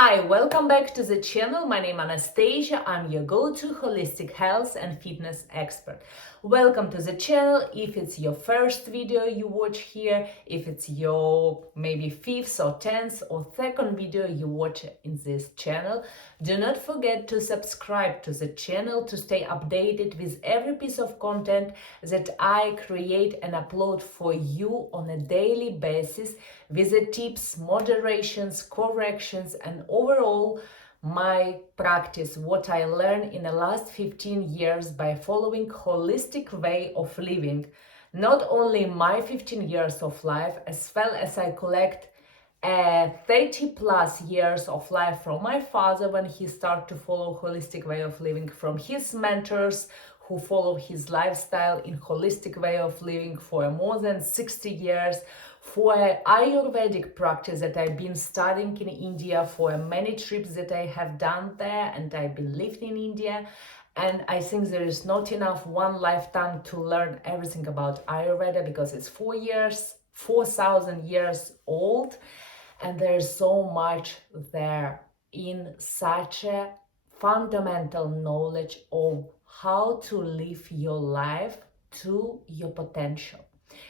Hi, welcome back to the channel. My name is Anastasia. I'm your go-to holistic health and fitness expert. Welcome to the channel. If it's your first video you watch here, if it's your maybe fifth or 10th or second video you watch in this channel, do not forget to subscribe to the channel to stay updated with every piece of content that I create and upload for you on a daily basis with the tips, moderations, corrections, and overall my practice, what I learned in the last 15 years by following holistic way of living. Not only my 15 years of life, as well as I collect 30 plus years of life from my father when he started to follow holistic way of living, from his mentors who follow his lifestyle in holistic way of living for more than 60 years, for Ayurvedic practice that I've been studying in India, for many trips that I have done there, and I've been living in India. And I think there is not enough one lifetime to learn everything about Ayurveda because it's 4,000 years old, and there's so much there in such a fundamental knowledge of how to live your life to your potential.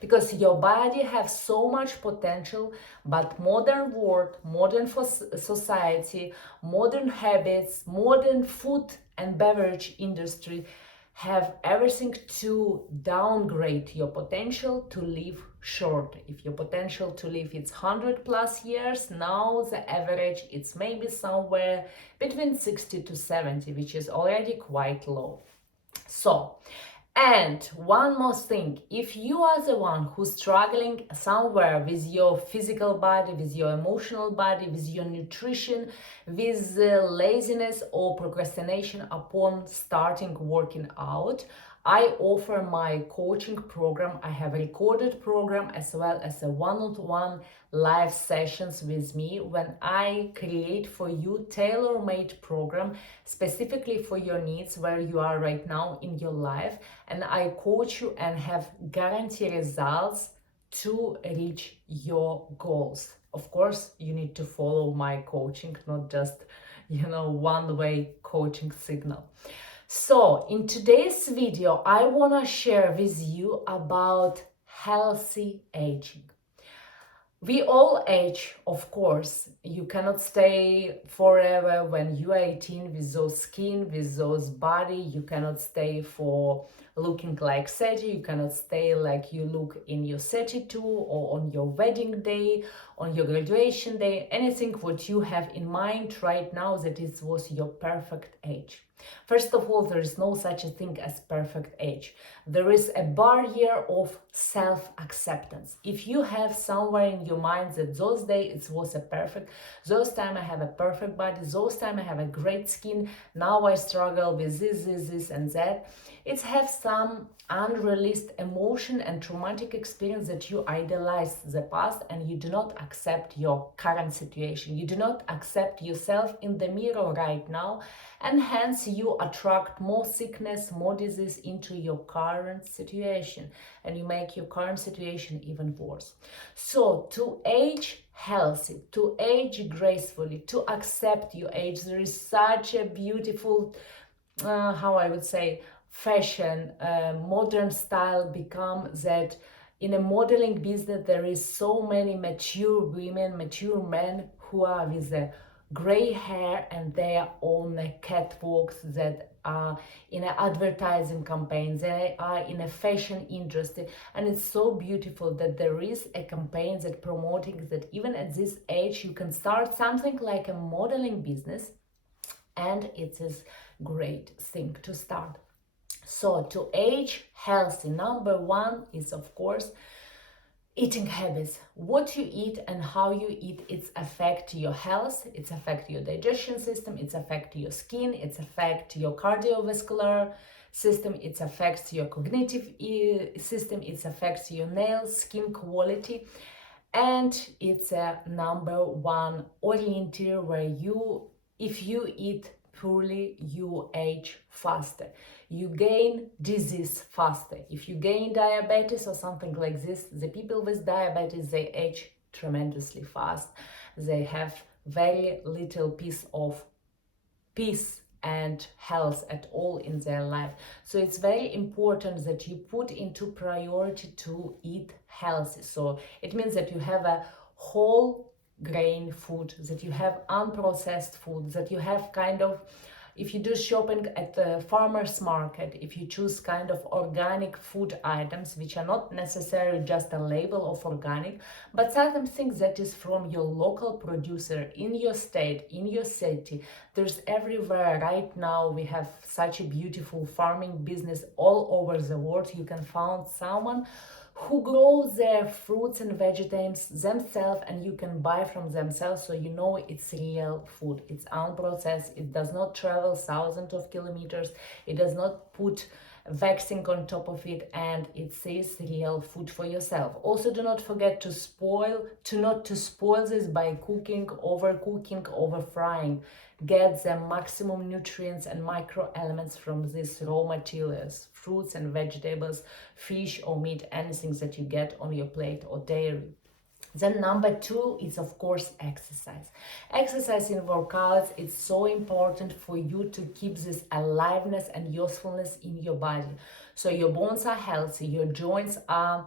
Because your body has so much potential, but modern world, modern society, modern habits, modern food and beverage industry have everything to downgrade your potential to live short. If your potential to live it's 100 plus years, now the average it's maybe somewhere between 60 to 70, which is already quite low. So, and one more thing, if you are the one who's struggling somewhere with your physical body, with your emotional body, with your nutrition, with laziness or procrastination upon starting working out, I offer my coaching program. I have a recorded program as well as a one-on-one live sessions with me when I create for you tailor-made program specifically for your needs where you are right now in your life, and I coach you and have guarantee results to reach your goals. Of course, you need to follow my coaching, not just one-way coaching signal. So in today's video, I want to share with you about healthy aging. We all age, of course. You cannot stay forever when you are 18 with those skin, with those body. You cannot stay for looking like 30. You cannot stay like you look in your 32 or on your wedding day, on your graduation day. Anything what you have in mind right now that it was your perfect age. First of all, there is no such a thing as perfect age. There is a barrier of self-acceptance. If you have somewhere in your mind that those days it was a perfect, those time I have a perfect body, those time I have a great skin, now I struggle with this and that, it has some unreleased emotion and traumatic experience that you idolize the past and you do not accept your current situation. You do not accept yourself in the mirror right now, and hence you attract more sickness, more disease into your current situation, and you make your current situation even worse. So to age healthy, to age gracefully, to accept your age, there is such a beautiful, how I would say, fashion, modern style become that in a modeling business there is so many mature women, mature men who are with the gray hair and they are on the catwalks, that are in an advertising campaign, they are in a fashion industry, and it's so beautiful that there is a campaign that promoting that even at this age you can start something like a modeling business, and it is great thing to start. So to age healthy, number one is of course eating habits. What you eat and how you eat, it's affect your health, it's affect your digestion system, it's affect your skin, it's affect your cardiovascular system, it affects your cognitive system, it affects your nails, skin quality, and it's a number one orienteer where you, if you eat poorly, you age faster, you gain disease faster. If you gain diabetes or something like this, the people with diabetes, they age tremendously fast. They have very little piece of peace and health at all in their life. So it's very important that you put into priority to eat healthy. So it means that you have a whole grain food, that you have unprocessed food, that you have kind of, if you do shopping at the farmer's market, if you choose kind of organic food items, which are not necessarily just a label of organic, but certain things that is from your local producer in your state, in your city. There's everywhere right now. We have such a beautiful farming business all over the world. You can find someone who grows their fruits and vegetables themselves, and you can buy from themselves, so you know it's real food, it's unprocessed, it does not travel thousands of kilometers, it does not put vaccine on top of it, and it says real food for yourself. Also, do not forget to not to spoil this by cooking, over frying. Get the maximum nutrients and micro elements from these raw materials, fruits and vegetables, fish or meat, anything that you get on your plate or dairy. Then number 2 is of course exercise. Exercise in workouts, it's so important for you to keep this aliveness and usefulness in your body. So your bones are healthy, your joints are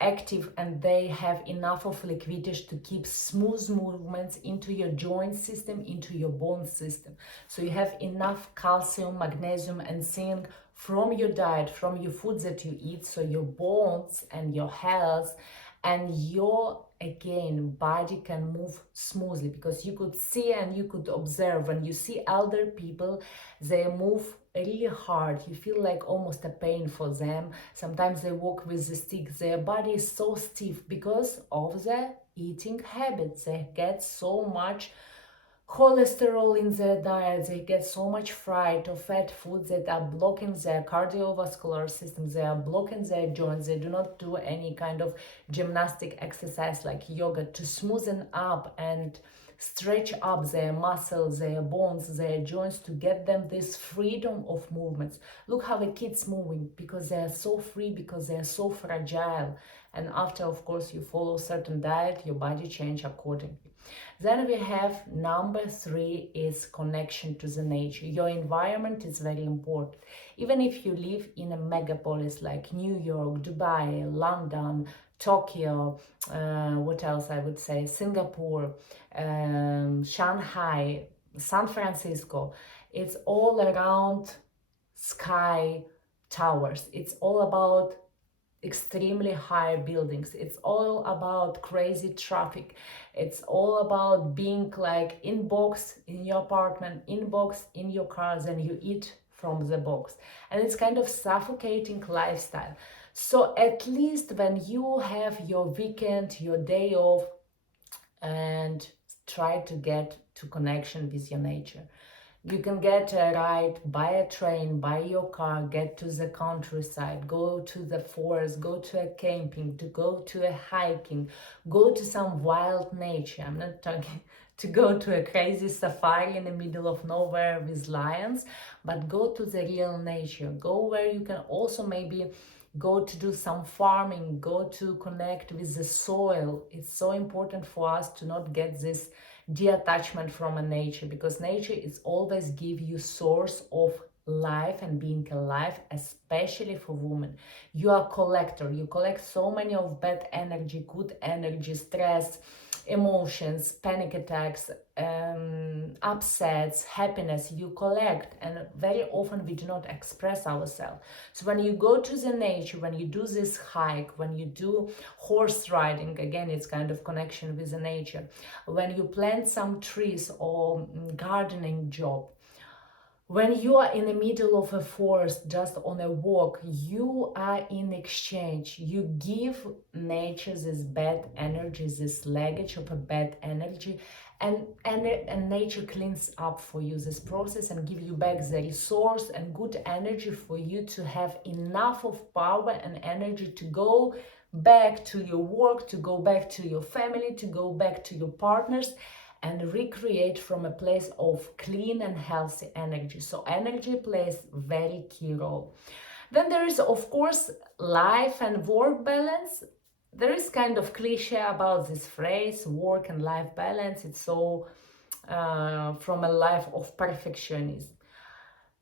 active, and they have enough of liquidity to keep smooth movements into your joint system, into your bone system. So you have enough calcium, magnesium and zinc from your diet, from your foods that you eat, so your bones and your health and your, again, body can move smoothly. Because you could see and you could observe, when you see elder people, they move really hard. You feel like almost a pain for them. Sometimes they walk with the stick. Their body is so stiff because of their eating habits. They get so much cholesterol in their diet, they get so much fried or fat foods that are blocking their cardiovascular system, they are blocking their joints. They do not do any kind of gymnastic exercise like yoga to smoothen up and stretch up their muscles, their bones, their joints, to get them this freedom of movements. Look how the kids moving, because they are so free, because they are so fragile. And after, of course, you follow certain diet, your body change accordingly. Then we have number 3 is connection to the nature. Your environment is very important. Even if you live in a megapolis like New York, Dubai, London, Tokyo, what else I would say, Singapore, Shanghai, San Francisco, it's all around sky towers. It's all about extremely high buildings. It's all about crazy traffic. It's all about being like in box in your apartment, in box in your cars, and you eat from the box. And it's kind of suffocating lifestyle. So at least when you have your weekend, your day off, and try to get to connection with your nature. You can get a ride, buy a train, buy your car, get to the countryside, go to the forest, go to a camping, to go to a hiking, go to some wild nature. I'm not talking to go to a crazy safari in the middle of nowhere with lions, but go to the real nature. Go where you can also maybe go to do some farming, go to connect with the soil. It's so important for us to not get this detachment from a nature, because nature is always give you source of life and being alive, especially for women. You are a collector. You collect so many of bad energy, good energy, stress, emotions, panic attacks, upsets, happiness. You collect, and very often we do not express ourselves. So when you go to the nature, when you do this hike, when you do horse riding, again it's kind of connection with the nature, when you plant some trees or gardening job, when you are in the middle of a forest just on a walk, you are in exchange. You give nature this bad energy, this luggage of a bad energy, and nature cleans up for you this process and give you back the resource and good energy for you to have enough of power and energy to go back to your work, to go back to your family, to go back to your partners, and recreate from a place of clean and healthy energy. So energy plays very key role. Then there is, of course, life and work balance. There is kind of cliche about this phrase, work and life balance. It's so from a life of perfectionism.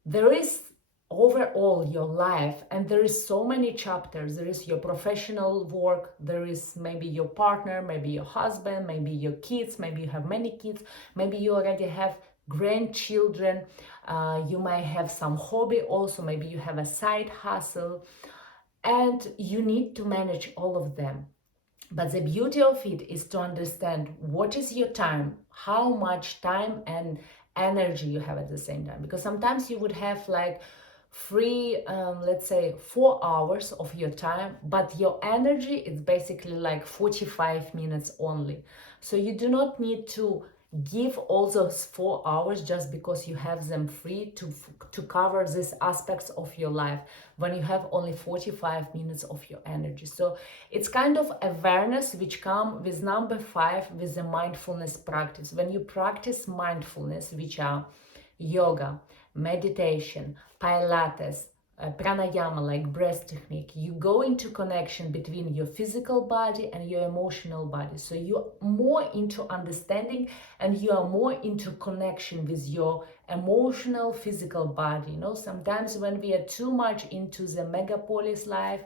There is overall your life, and there is so many chapters. There is your professional work, there is maybe your partner, maybe your husband, maybe your kids, maybe you have many kids, maybe you already have grandchildren, you might have some hobby also, maybe you have a side hustle, and you need to manage all of them. But the beauty of it is to understand what is your time, how much time and energy you have at the same time. Because sometimes you would have like free, let's say 4 hours of your time, but your energy is basically like 45 minutes only. So you do not need to give all those 4 hours just because you have them free to cover these aspects of your life when you have only 45 minutes of your energy. So it's kind of awareness which come with number 5, with the mindfulness practice. When you practice mindfulness, which are yoga, meditation, pilates, pranayama, like breath technique, you go into connection between your physical body and your emotional body. So you're more into understanding and you are more into connection with your emotional physical body. You know, sometimes when we are too much into the megapolis life,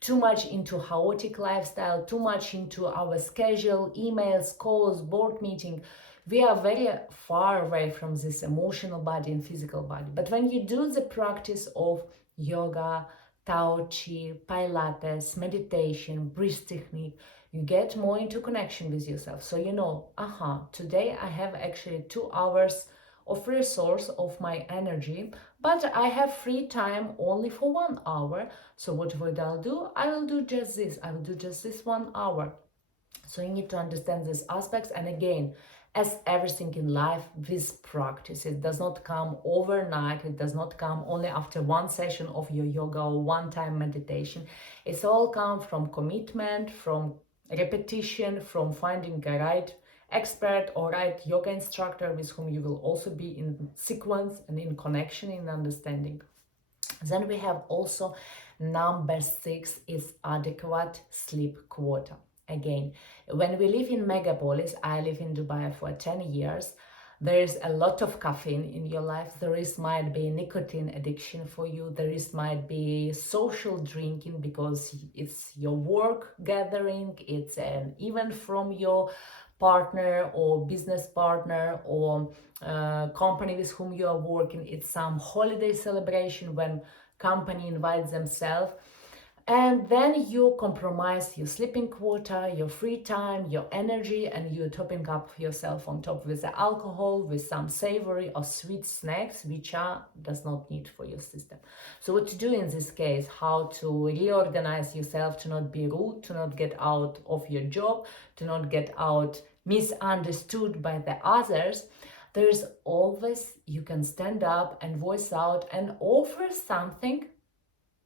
too much into chaotic lifestyle, too much into our schedule, emails, calls, board meeting, we are very far away from this emotional body and physical body. But when you do the practice of yoga, tai chi, pilates, meditation, breath technique, you get more into connection with yourself. So you know, today I have actually 2 hours of resource of my energy, but I have free time only for 1 hour. So what would I do? I will do just this. I will do just this 1 hour. So you need to understand these aspects. And again, as everything in life, with practice, it does not come overnight. It does not come only after one session of your yoga or one-time meditation. It's all come from commitment, from repetition, from finding a right expert or right yoga instructor with whom you will also be in sequence and in connection, in understanding. Then we have also number 6 is adequate sleep quota. Again, when we live in megapolis, I live in Dubai for 10 years, there is a lot of caffeine in your life. There is might be nicotine addiction for you. There is might be social drinking because it's your work gathering. It's an event from your partner or business partner or company with whom you are working. It's some holiday celebration when company invites themselves. And then you compromise your sleeping quota, your free time, your energy, and you're topping up yourself on top with the alcohol, with some savory or sweet snacks, which does not need for your system. So what to do in this case, how to reorganize yourself to not be rude, to not get out of your job, to not get out misunderstood by the others. There's always, you can stand up and voice out and offer something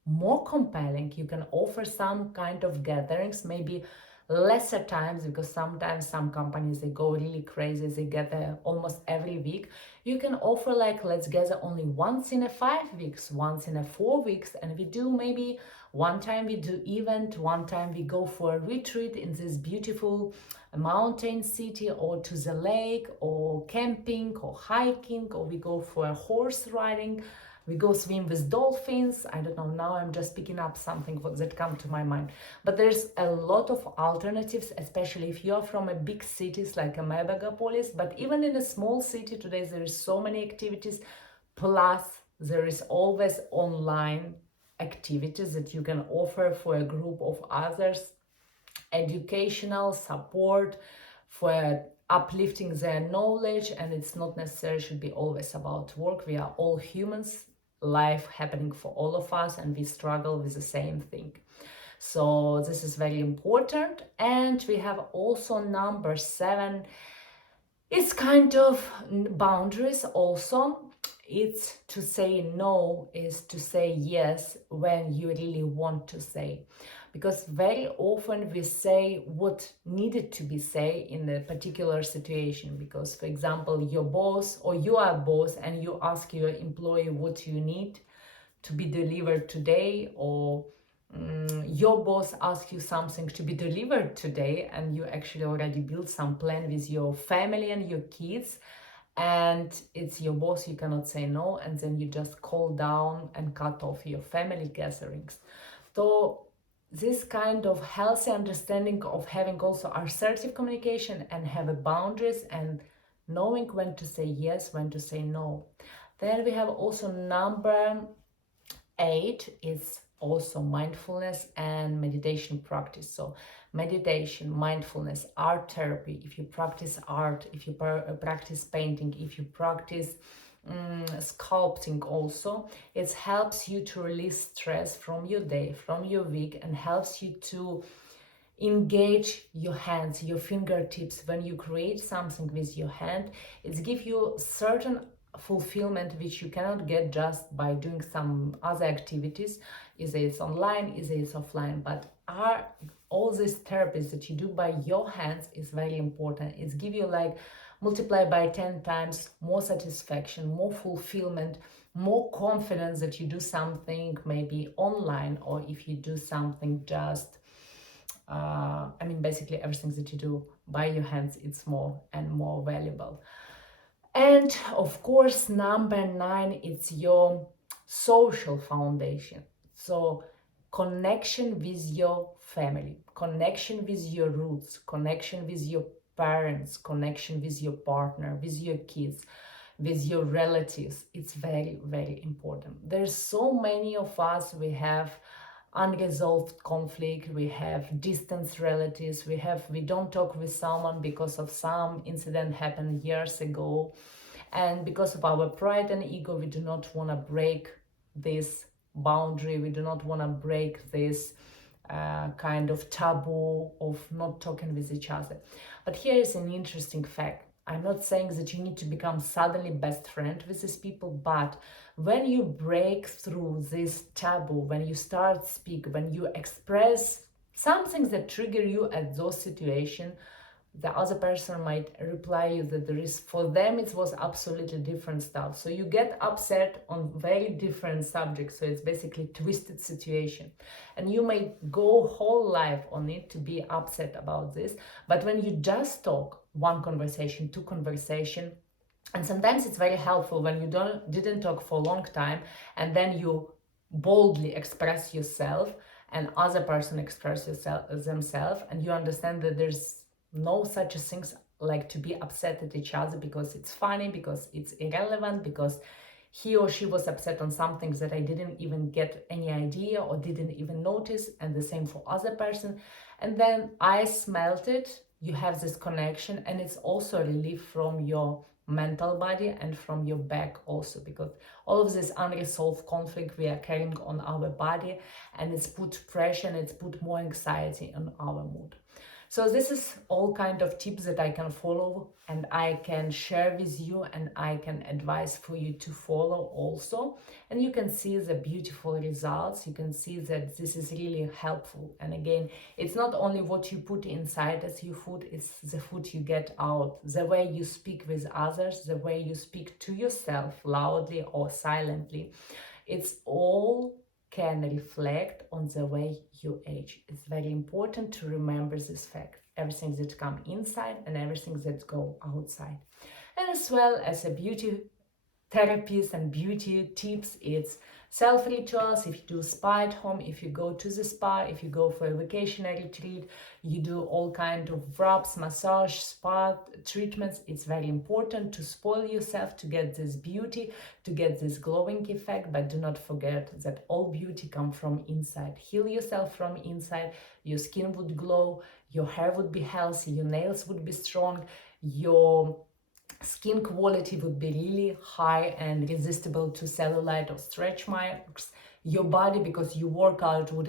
more compelling. You can offer some kind of gatherings, maybe lesser times, because sometimes some companies, they go really crazy, they gather almost every week. You can offer like, let's gather only once in a 5 weeks, once in a 4 weeks, and we do maybe one time we do event, one time we go for a retreat in this beautiful mountain city, or to the lake, or camping, or hiking, or we go for a horse riding. We go swim with dolphins. I don't know, now I'm just picking up something that come to my mind. But there's a lot of alternatives, especially if you're from a big cities like a megapolis. But even in a small city today, there is so many activities. Plus, there is always online activities that you can offer for a group of others. Educational support for uplifting their knowledge, and it's not necessarily should be always about work. We are all humans, life happening for all of us, and we struggle with the same thing. So this is very important. And we have also number 7. It's kind of boundaries also. It's to say no is to say yes when you really want to say. Because very often we say what needed to be said in a particular situation. Because, for example, your boss, or you are a boss, and you ask your employee what you need to be delivered today, or your boss asks you something to be delivered today, and you actually already built some plan with your family and your kids, and it's your boss, you cannot say no, and then you just call down and cut off your family gatherings. So this kind of healthy understanding of having also assertive communication and have a boundaries and knowing when to say yes, when to say no. Then we have also number 8 is also mindfulness and meditation practice. So meditation, mindfulness, art therapy, if you practice art, if you practice painting, if you practice sculpting also, it helps you to release stress from your day, from your week, and helps you to engage your hands, your fingertips. When you create something with your hand, it gives you certain fulfillment which you cannot get just by doing some other activities, either it's online, either it's offline. But all these therapies that you do by your hands is very important. It gives you like multiply by 10 times more satisfaction, more fulfillment, more confidence that you do something maybe online, or if you do something just basically everything that you do by your hands, it's more and more valuable. And of course, number 9, it's your social foundation. So connection with your family, connection with your roots, connection with your parents, connection with your partner, with your kids, with your relatives. It's very, very important. There's so many of us, we have unresolved conflict, we have distant relatives, we don't talk with someone because of some incident happened years ago, and because of our pride and ego, we do not want to break this boundary, we do not want to break this kind of taboo of not talking with each other. But here is an interesting fact. I'm not saying that you need to become suddenly best friend with these people, but when you break through this taboo, when you start speak, when you express something that trigger you at those situations, the other person might reply you that there is, for them it was absolutely different stuff. So you get upset on very different subjects. So it's basically twisted situation, and you may go whole life on it to be upset about this. But when you just talk one conversation, two conversation, and sometimes it's very helpful when you didn't talk for a long time, and then you boldly express yourself and other person express themselves, and you understand that there's no such things like to be upset at each other because it's funny, because it's irrelevant, because he or she was upset on something that I didn't even get any idea or didn't even notice, and the same for other person. And then I smelt it, you have this connection, and it's also a relief from your mental body and from your back also, because all of this unresolved conflict we are carrying on our body, and it's put pressure and it's put more anxiety on our mood. So this is all kind of tips that I can follow and I can share with you, and I can advise for you to follow also. And you can see the beautiful results. You can see that this is really helpful. And again, it's not only what you put inside as your food, it's the food you get out. The way you speak with others, the way you speak to yourself loudly or silently, it's all can reflect on the way you age. It's very important to remember this fact. Everything that comes inside and everything that go outside. And as well as a beauty therapies and beauty tips, it's self-rituals. If you do spa at home, if you go to the spa, if you go for a vacation retreat, you do all kind of rubs, massage, spa treatments. It's very important to spoil yourself to get this beauty, to get this glowing effect. But do not forget that all beauty comes from inside. Heal yourself from inside, your skin would glow, your hair would be healthy, your nails would be strong, your skin quality would be really high and resistible to cellulite or stretch marks. Your body, because you work out, would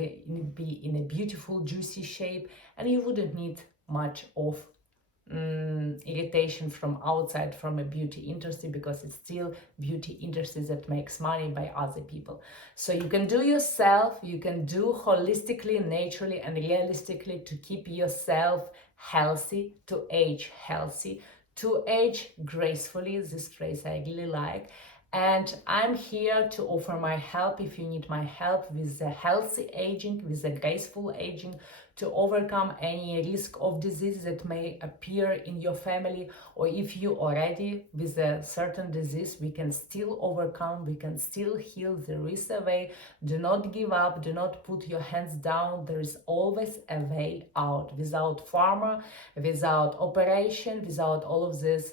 be in a beautiful juicy shape, and you wouldn't need much of irritation from outside, from a beauty industry, because it's still beauty industry that makes money by other people. So you can do yourself, you can do holistically, naturally and realistically to keep yourself healthy, to age healthy, to age gracefully. This phrase I really like. And I'm here to offer my help if you need my help with the healthy aging, with the graceful aging, to overcome any risk of disease that may appear in your family, or if you already with a certain disease, we can still overcome, we can still heal. There is a way. Do not give up, do not put your hands down. There is always a way out, without pharma, without operation, without all of this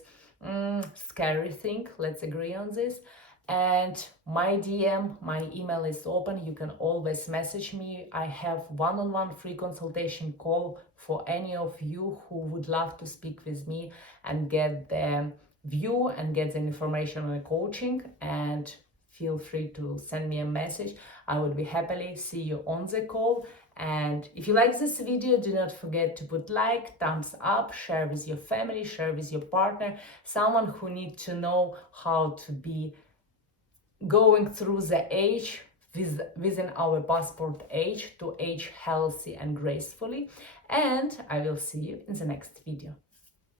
scary thing. Let's agree on this. And my DM, my email is open. You can always message me. I have one-on-one free consultation call for any of you who would love to speak with me and get the view and get the information on the coaching. And feel free to send me a message. I would be happily see you on the call. And if you like this video, do not forget to put like, thumbs up, share with your family, share with your partner, someone who needs to know how to be going through the age within our passport age, to age healthy and gracefully. And I will see you in the next video.